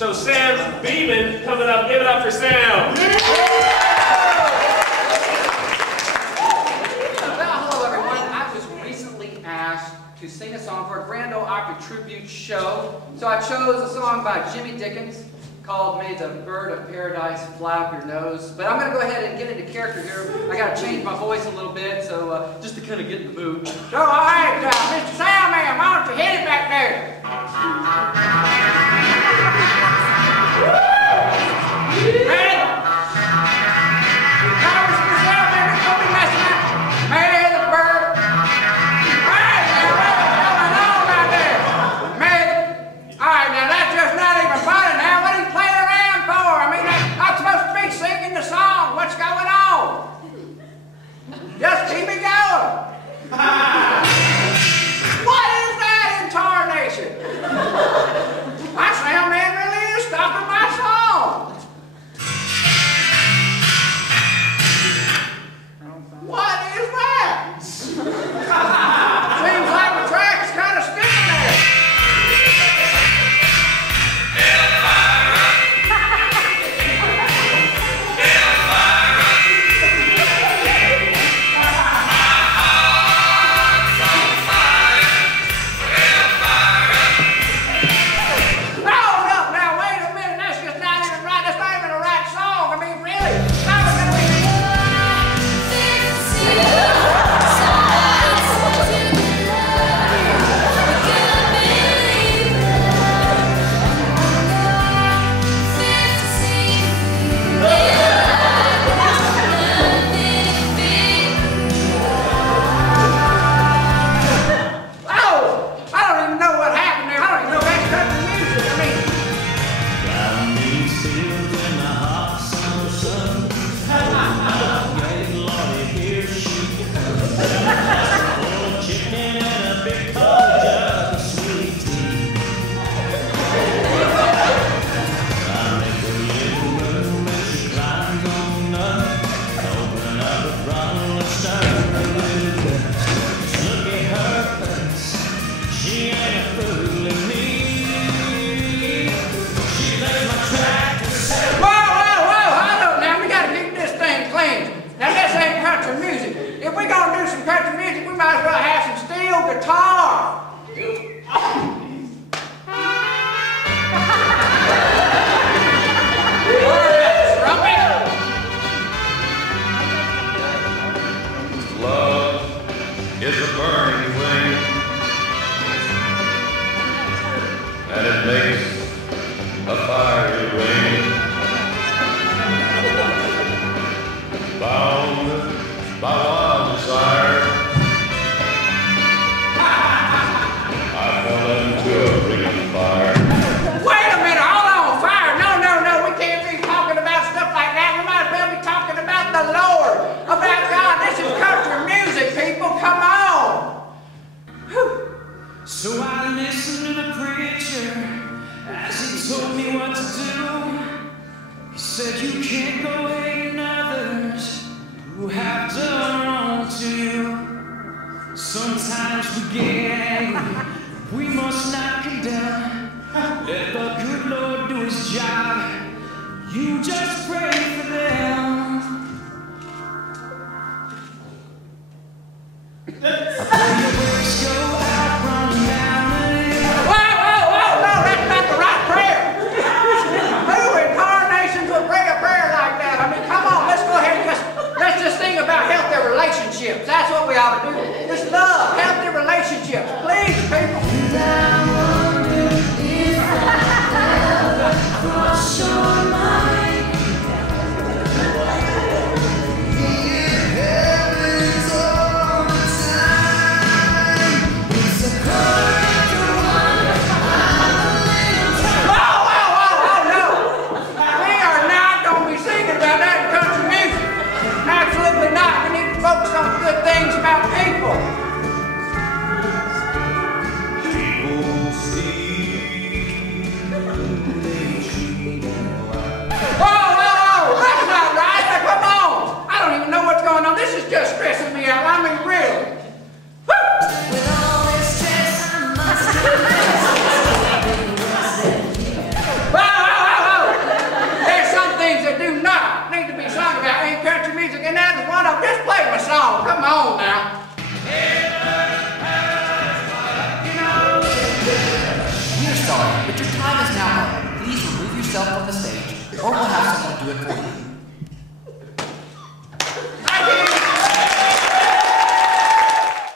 So Sam Beman coming up. Give it up for Sam. Well, hello everyone. I was recently asked to sing a song for a Grand Ole Opry tribute show. So I chose a song by Jimmy Dickens called May the Bird of Paradise Fly Up Your Nose. But I'm going to go ahead and get into character here. I got to change my voice a little bit, so just to kind of get in the mood. So, all right, Mr. Sam Beman, why don't you hit it back there? Ready? Just keep it going. What is that intonation? My sound man really is stopping my song. What is that? Seems like the track is kind of sticking there. Is a burning flame, and it makes a fiery rain. Bound by wild desire, I fell into a ring of fire. Wait a minute, hold on, fire! No, we can't be talking about stuff like that. We might as well be talking about the Lord, about God. This is country music, people. Come on. So I listened to the preacher as he told me what to do. He said you can't go hating others who have done wrong to you. Sometimes we get angry, we must not condemn. Let the good Lord do his job. You just pray for them. That's what we ought to do. Just love, healthy relationships. Please, people. And I wonder if I ever cross your mind. It happens all the time. It's a correct one. Oh, no. We are not going to be singing about that in country music. Absolutely not. We need to focus on good things about people. People see Whoa, that's not right. Now, come on. I don't even know what's going on. This is just stressing me out. I mean, really. Woo! With all this stress, I must have song. Come on now. We're sorry, but your time is now up. Please remove yourself from the stage, or we'll have someone do it for you.